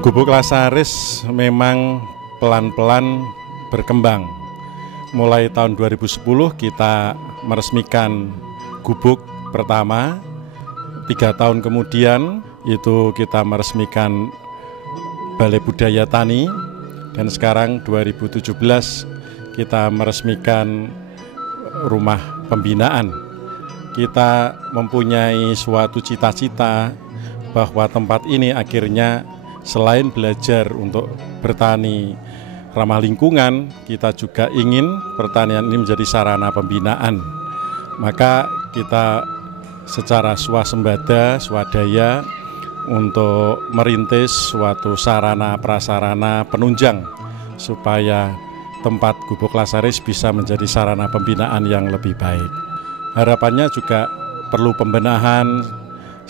Gubuk Lasaris memang pelan-pelan berkembang. Mulai tahun 2010 kita meresmikan gubuk pertama. 3 tahun kemudian itu kita meresmikan Balai Budaya Tani. Dan sekarang 2017 kita meresmikan rumah pembinaan. Kita mempunyai suatu cita-cita bahwa tempat ini akhirnya selain belajar untuk bertani ramah lingkungan, kita juga ingin pertanian ini menjadi sarana pembinaan. Maka kita secara swasembada, swadaya untuk merintis suatu sarana prasarana penunjang supaya tempat Gubuk Lasaris bisa menjadi sarana pembinaan yang lebih baik. Harapannya juga perlu pembenahan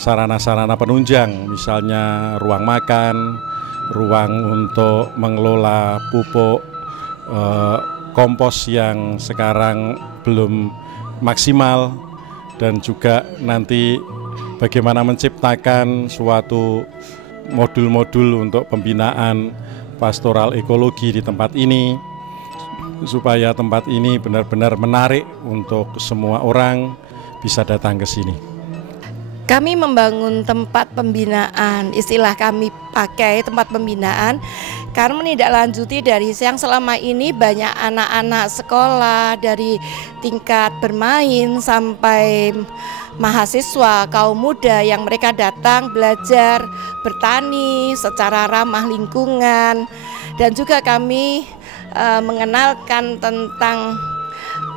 sarana-sarana penunjang, misalnya ruang makan, ruang untuk mengelola pupuk, kompos yang sekarang belum maksimal, dan juga nanti bagaimana menciptakan suatu modul-modul untuk pembinaan pastoral ekologi di tempat ini, supaya tempat ini benar-benar menarik untuk semua orang bisa datang ke sini. Kami membangun tempat pembinaan, istilah kami pakai tempat pembinaan karena menindaklanjuti dari yang selama ini banyak anak-anak sekolah dari tingkat bermain sampai mahasiswa, kaum muda yang mereka datang belajar bertani secara ramah lingkungan, dan juga kami mengenalkan tentang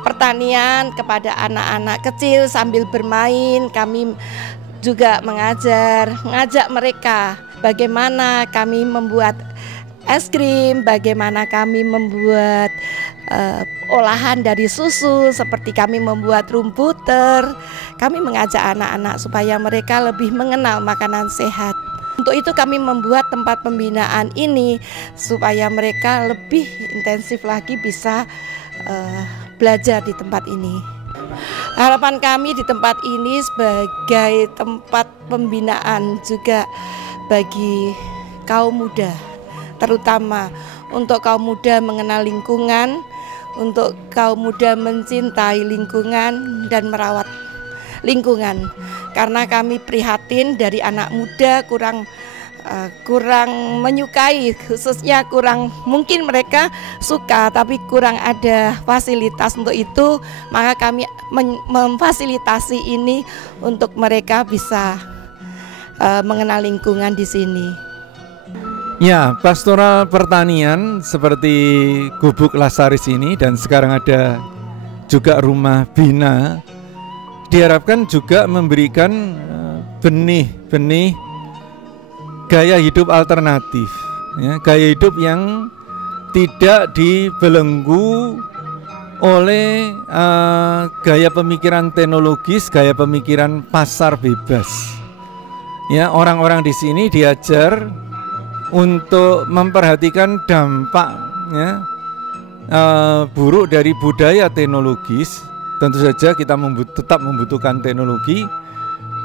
pertanian kepada anak-anak kecil sambil bermain. Kami juga mengajak mereka bagaimana kami membuat es krim, bagaimana kami membuat olahan dari susu, seperti kami membuat rum butter. Kami mengajak anak-anak supaya mereka lebih mengenal makanan sehat. Untuk itu kami membuat tempat pembinaan ini supaya mereka lebih intensif lagi bisa belajar di tempat ini. Harapan kami di tempat ini sebagai tempat pembinaan juga bagi kaum muda, terutama untuk kaum muda mengenal lingkungan, untuk kaum muda mencintai lingkungan dan merawat lingkungan. Karena kami prihatin dari anak muda kurang menyukai, khususnya mungkin mereka suka tapi kurang ada fasilitas untuk itu, maka kami memfasilitasi ini untuk mereka bisa mengenal lingkungan di sini. Ya, pastoral pertanian seperti Gubuk Lasaris ini dan sekarang ada juga rumah bina diharapkan juga memberikan benih-benih gaya hidup alternatif, ya, gaya hidup yang tidak dibelenggu oleh gaya pemikiran teknologis, gaya pemikiran pasar bebas. Ya, orang-orang di sini diajar untuk memperhatikan dampak, ya, buruk dari budaya teknologis. Tentu saja kita tetap membutuhkan teknologi,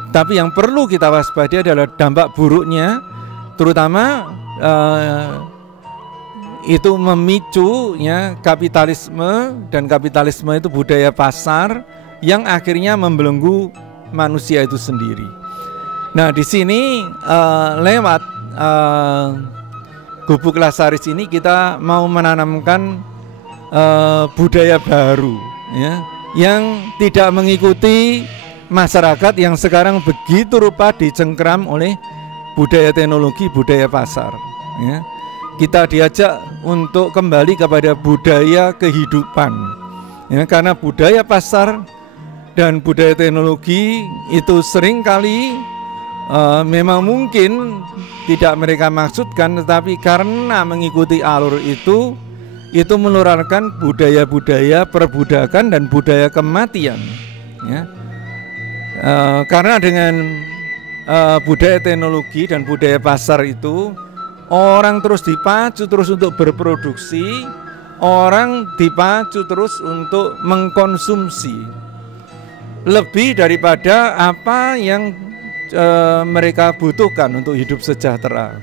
tapi yang perlu kita waspadai adalah dampak buruknya, terutama itu memicu, ya, kapitalisme, dan kapitalisme itu budaya pasar yang akhirnya membelenggu manusia itu sendiri. Nah, di sini lewat Gubuk Lasaris ini kita mau menanamkan budaya baru, ya, yang tidak mengikuti masyarakat yang sekarang begitu rupa dicengkram oleh budaya teknologi, budaya pasar, ya. Kita diajak untuk kembali kepada budaya kehidupan, ya, karena budaya pasar dan budaya teknologi itu seringkali memang mungkin tidak mereka maksudkan, tetapi karena mengikuti alur itu menularkan budaya-budaya perbudakan dan budaya kematian, ya. Karena dengan budaya teknologi dan budaya pasar itu orang terus dipacu terus untuk berproduksi, orang dipacu terus untuk mengkonsumsi lebih daripada apa yang mereka butuhkan untuk hidup sejahtera.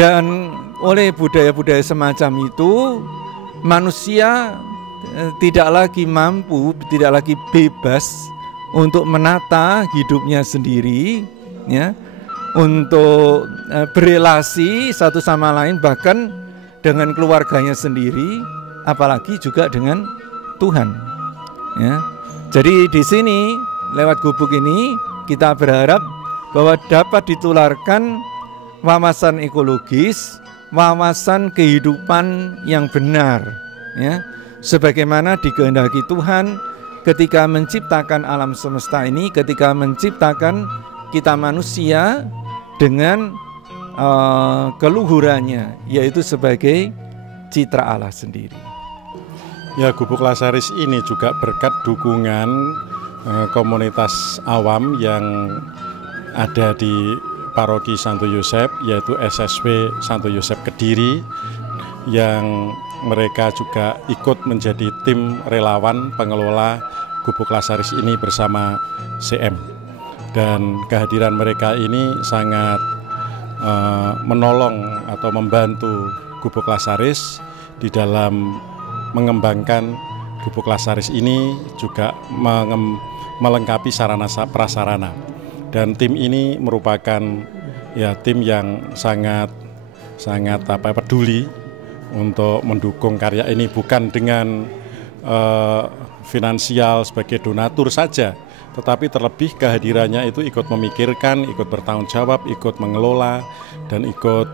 Dan oleh budaya-budaya semacam itu, manusia tidak lagi mampu, tidak lagi bebas untuk menata hidupnya sendiri, ya, untuk berelasi satu sama lain, bahkan dengan keluarganya sendiri, apalagi juga dengan Tuhan. Ya. Jadi di sini lewat gubuk ini kita berharap bahwa dapat ditularkan wawasan ekologis, wawasan kehidupan yang benar, ya, sebagaimana dikehendaki Tuhan ketika menciptakan alam semesta ini, ketika menciptakan kita manusia dengan keluhurannya, yaitu sebagai citra Allah sendiri. Ya, Gubuk Lasaris ini juga berkat dukungan komunitas awam yang ada di Paroki Santo Yosep, yaitu SSW Santo Yosep Kediri, yang mereka juga ikut menjadi tim relawan pengelola Gubuk Lasaris ini bersama CM. Dan kehadiran mereka ini sangat menolong atau membantu Gubuk Lasaris di dalam mengembangkan Gubuk Lasaris ini, juga melengkapi sarana prasarana. Dan tim ini merupakan ya tim yang sangat peduli untuk mendukung karya ini, bukan dengan finansial sebagai donatur saja, tetapi terlebih kehadirannya itu ikut memikirkan, ikut bertanggung jawab, ikut mengelola, dan ikut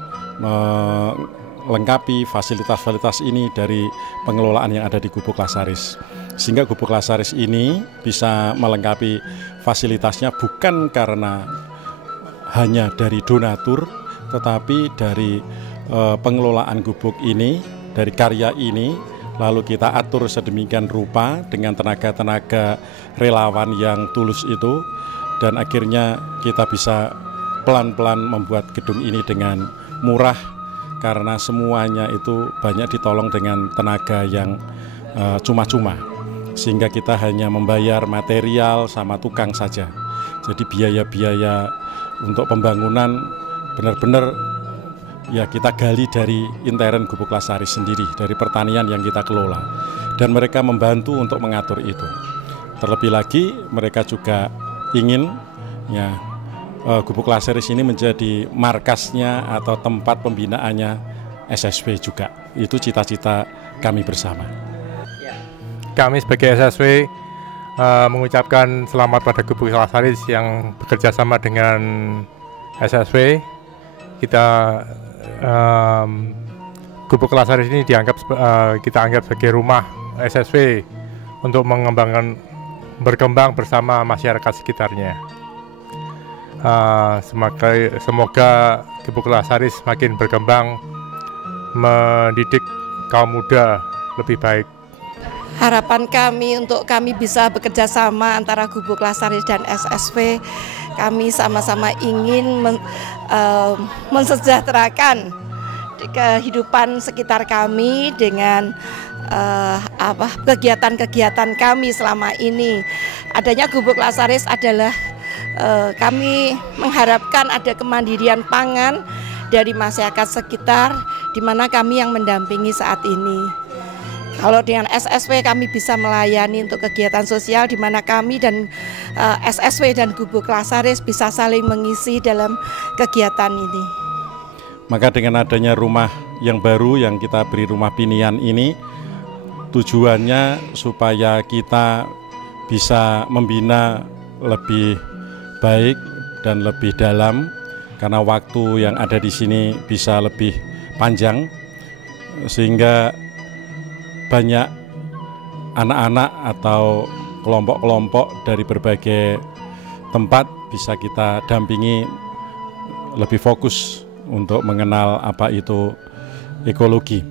melengkapi fasilitas-fasilitas ini dari pengelolaan yang ada di Gubuk Lasaris. Sehingga Gubuk Lasaris ini bisa melengkapi fasilitasnya bukan karena hanya dari donatur, tetapi dari pengelolaan gubuk ini, dari karya ini, lalu kita atur sedemikian rupa dengan tenaga-tenaga relawan yang tulus itu, dan akhirnya kita bisa pelan-pelan membuat gedung ini dengan murah, karena semuanya itu banyak ditolong dengan tenaga yang cuma-cuma, sehingga kita hanya membayar material sama tukang saja. Jadi biaya-biaya untuk pembangunan benar-benar ya kita gali dari intern Gubuk Lasaris sendiri, dari pertanian yang kita kelola, dan mereka membantu untuk mengatur itu. Terlebih lagi mereka juga ingin ya Gubuk Lasaris ini menjadi markasnya atau tempat pembinaannya SSW juga. Itu cita-cita kami bersama. Kami sebagai SSW mengucapkan selamat pada Gubuk Lasaris yang bekerja sama dengan SSW. Gubuk Lasaris ini kita anggap sebagai rumah SSW untuk berkembang bersama masyarakat sekitarnya. Semoga Gubuk Lasaris makin berkembang, mendidik kaum muda lebih baik. Harapan kami untuk kami bisa bekerja sama antara Gubuk Lasaris dan SSW, kami sama-sama ingin mensejahterakan kehidupan sekitar kami dengan kegiatan-kegiatan kami selama ini. Adanya Gubuk Lasaris adalah kami mengharapkan ada kemandirian pangan dari masyarakat sekitar, di mana kami yang mendampingi saat ini. Kalau dengan SSW kami bisa melayani untuk kegiatan sosial, di mana kami dan SSW dan Gubuk Lasaris bisa saling mengisi dalam kegiatan ini. Maka dengan adanya rumah yang baru yang kita beri rumah pinian ini, tujuannya supaya kita bisa membina lebih baik dan lebih dalam, karena waktu yang ada di sini bisa lebih panjang, sehingga banyak anak-anak atau kelompok-kelompok dari berbagai tempat bisa kita dampingi lebih fokus untuk mengenal apa itu ekologi.